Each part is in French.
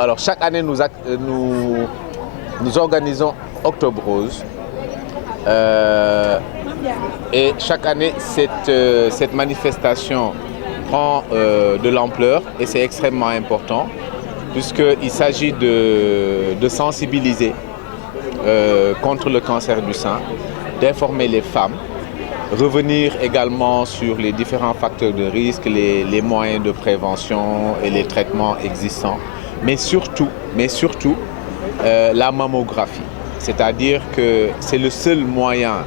Alors chaque année, nous organisons Octobre Rose. Et chaque année, cette manifestation prend de l'ampleur et c'est extrêmement important puisqu'il s'agit de sensibiliser contre le cancer du sein, d'informer les femmes, revenir également sur les différents facteurs de risque, les moyens de prévention et les traitements existants, mais surtout la mammographie. C'est-à-dire que c'est le seul moyen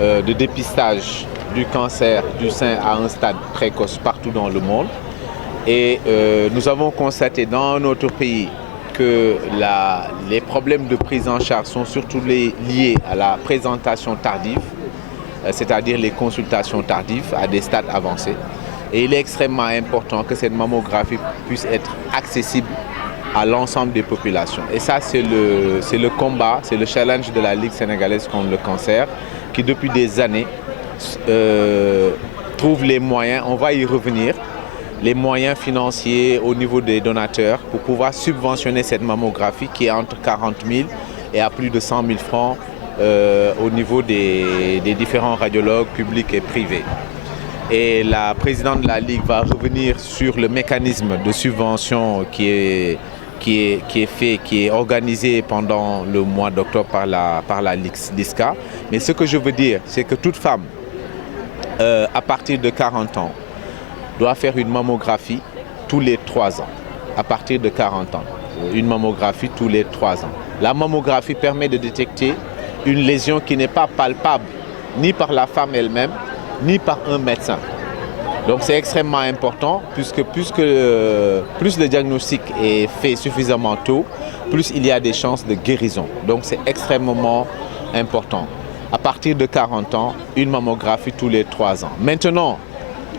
de dépistage du cancer du sein à un stade précoce partout dans le monde. Et nous avons constaté dans notre pays que les problèmes de prise en charge sont surtout liés à la présentation tardive, c'est-à-dire les consultations tardives à des stades avancés. Et il est extrêmement important que cette mammographie puisse être accessible à l'ensemble des populations. Et ça, c'est le combat, c'est le challenge de la Ligue sénégalaise contre le cancer, qui depuis des années trouve les moyens, on va y revenir, les moyens financiers au niveau des donateurs pour pouvoir subventionner cette mammographie qui est entre 40 000 et à plus de 100 000 francs au niveau des différents radiologues publics et privés. Et la présidente de la Ligue va revenir sur le mécanisme de subvention qui est organisé pendant le mois d'octobre par la LISCA. Mais ce que je veux dire, c'est que toute femme à partir de 40 ans doit faire une mammographie tous les 3 ans. À partir de 40 ans, une mammographie tous les 3 ans. La mammographie permet de détecter une lésion qui n'est pas palpable ni par la femme elle-même, ni par un médecin. Donc c'est extrêmement important puisque plus le diagnostic est fait suffisamment tôt, plus il y a des chances de guérison. Donc c'est extrêmement important. À partir de 40 ans, une mammographie tous les 3 ans. Maintenant,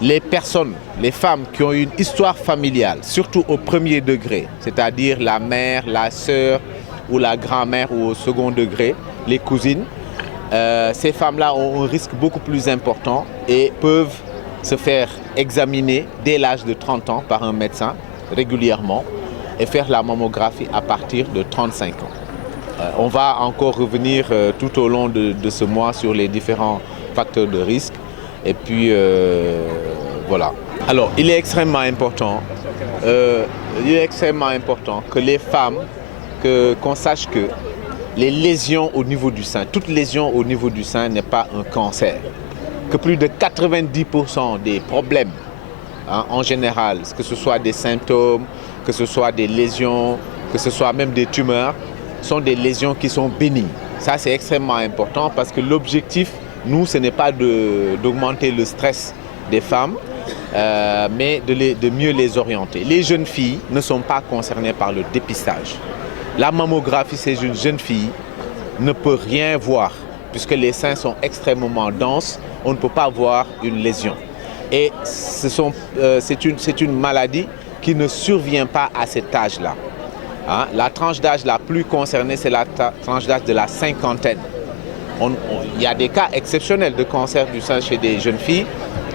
les femmes qui ont une histoire familiale, surtout au premier degré, c'est-à-dire la mère, la sœur ou la grand-mère ou au second degré, les cousines, ces femmes-là ont un risque beaucoup plus important et peuvent se faire examiner dès l'âge de 30 ans par un médecin régulièrement et faire la mammographie à partir de 35 ans. On va encore revenir tout au long de ce mois sur les différents facteurs de risque et puis voilà. Alors il est extrêmement important que les femmes, qu'on sache que les lésions au niveau du sein, toute lésion au niveau du sein n'est pas un cancer. Que plus de 90% des problèmes, en général, que ce soit des symptômes, que ce soit des lésions, que ce soit même des tumeurs, sont des lésions qui sont bénignes. Ça, c'est extrêmement important parce que l'objectif, nous, ce n'est pas d'augmenter le stress des femmes, mais de mieux les orienter. Les jeunes filles ne sont pas concernées par le dépistage. La mammographie, ces jeunes filles ne peut rien voir puisque les seins sont extrêmement denses, on ne peut pas voir une lésion. Et c'est une maladie qui ne survient pas à cet âge-là. La tranche d'âge la plus concernée, c'est la tranche d'âge de la cinquantaine. Il y a des cas exceptionnels de cancer du sein chez des jeunes filles,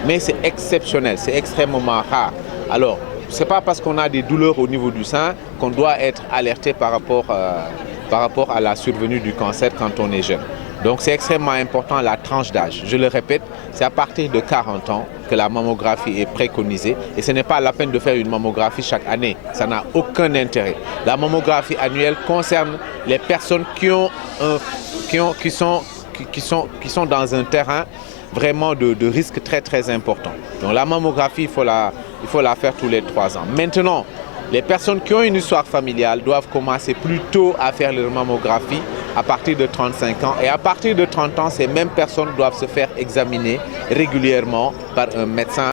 mais c'est exceptionnel, c'est extrêmement rare. Alors, ce n'est pas parce qu'on a des douleurs au niveau du sein qu'on doit être alerté par rapport à la survenue du cancer quand on est jeune. Donc c'est extrêmement important la tranche d'âge. Je le répète, c'est à partir de 40 ans que la mammographie est préconisée et ce n'est pas la peine de faire une mammographie chaque année. Ça n'a aucun intérêt. La mammographie annuelle concerne les personnes qui sont dans un terrain vraiment de risque très très important. Donc la mammographie, il faut la faire tous les 3 ans. Maintenant, les personnes qui ont une histoire familiale doivent commencer plus tôt à faire leur mammographie à partir de 35 ans. Et à partir de 30 ans, ces mêmes personnes doivent se faire examiner régulièrement par un médecin.